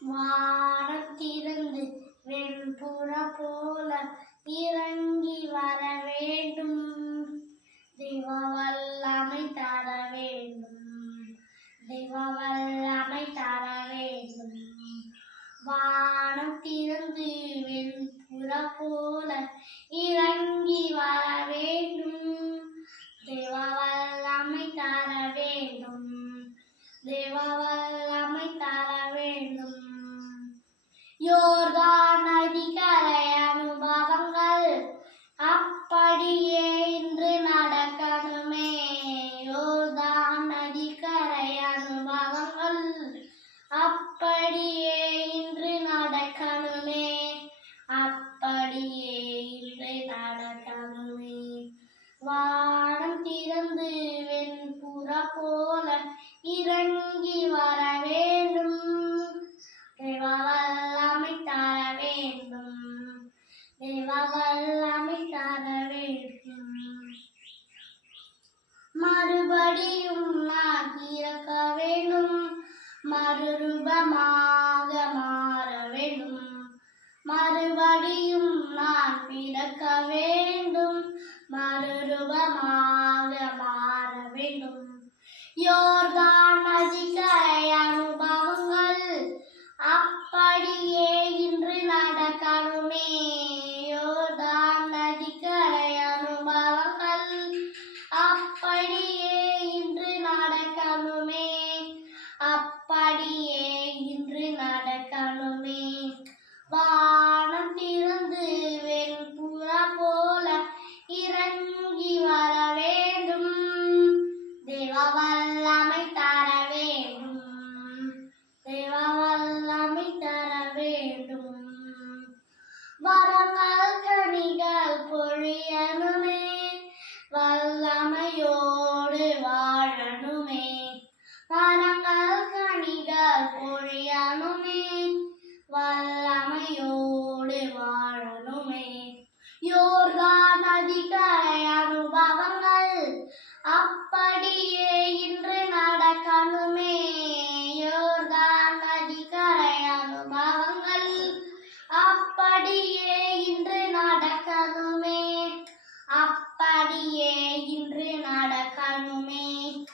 வானத்திலிருந்து வெண்புறா போல இறங்கி வர வேண்டும். தெய்வ வல்லமை தர வேண்டும். தெய்வ வல்லமை தர வேண்டும். வானத்திலிருந்து வெண்புறா போல இறங்கி வர வேண்டும். தெய்வ வல்லமை தர வேண்டும். தெய்வ வல்லமை தர வேண்டும். யோர்தான் நதிக்கரை அனுபவங்கள் அப்படியே இன்று நடக்கணுமே. யோர்தான் நதிக்கரை அனுபவங்கள் அப்படியே இன்று நடக்கணுமே. அப்படியே இன்று நடக்கணுமே. வானம் திறந்து வெண்புறா போல இறங்கி வர வேண்டும். தெய்வ வல்லமை தர வேண்டும். தெய்வ வல்லமை தர வேண்டும். மறுபடியும் நான் பிறக்க வேண்டும். மறுரூபமாக மாற வேண்டும். மறுபடியும் நான் பிறக்க வேண்டும். மறுரூபமாக மாற வேண்டும். யோர்தான் நதிக்கரை அனுபவங்கள்